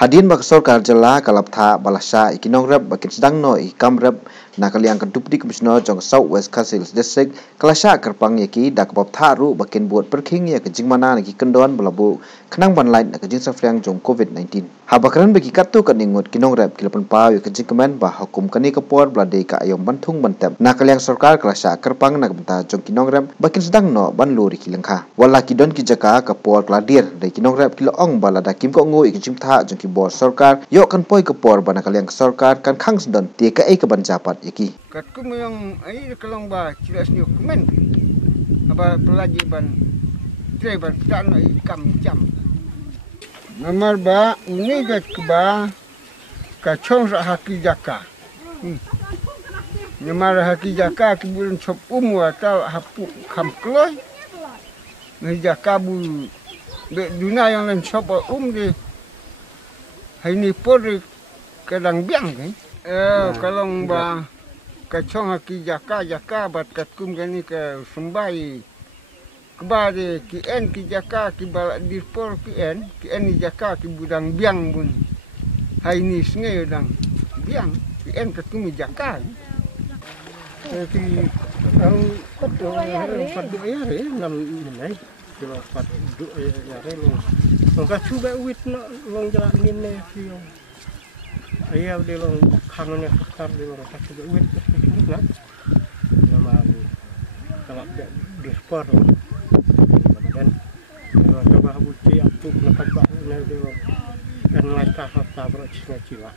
Hadin bak sorkar jela kalaptha balasa ikinong rep bakin sedang no ikam rep nakaliang kedupdi komisioner jong South West Kasils District kelasya kerpang yaki dak bab tharu bakin buat perking ya kejing mana naki kendon belabu kenang ban lain nak kejing safriang jong COVID-19 habakaran bagi katu kaningut kinong rep kilapan pau ya kejing kemen bah hukum kani kepor belade ka ayom bantung bantem nakaliang sorkar kelasya kerpang nak benta jong kinong rep bakin sedang no ban luri kilengkha wala kidon kijaka kepor kladir dai kinong rep kilo ong balada kim ko ngoi kejing tha jong bor sarkar yok kan poi ke por bana kaliang sarkar kan khang sedon tie ka ke ban japat yaki kat ku yang ai kalong ba cilas ni komen aba pelagi ban tre ban tan ai kam jam nomor ba ini kat ku ba ka chong ra haki jaka nomor haki jaka ki bulan sop atau hapu kham kloi ni jaka bu de dunia yang lain sop di hai ni por kadang biang kan kalau ba kacong haki jaka bat katkum gani ke sumbai keba de ki en ki jaka ki balak dirpor ki en ni jaka ki budang biang bun hai ni snge dang biang ki en katkum jaka ki ang koto padu ya re nam nai kilo padu ya re lo ka chuba wit no long jalan ni fio ayah de long kanone fakar de long ka chuba wit na nama kalau di sport dan coba buci aku lepas bak na de long kan lai ka ha ta bro cina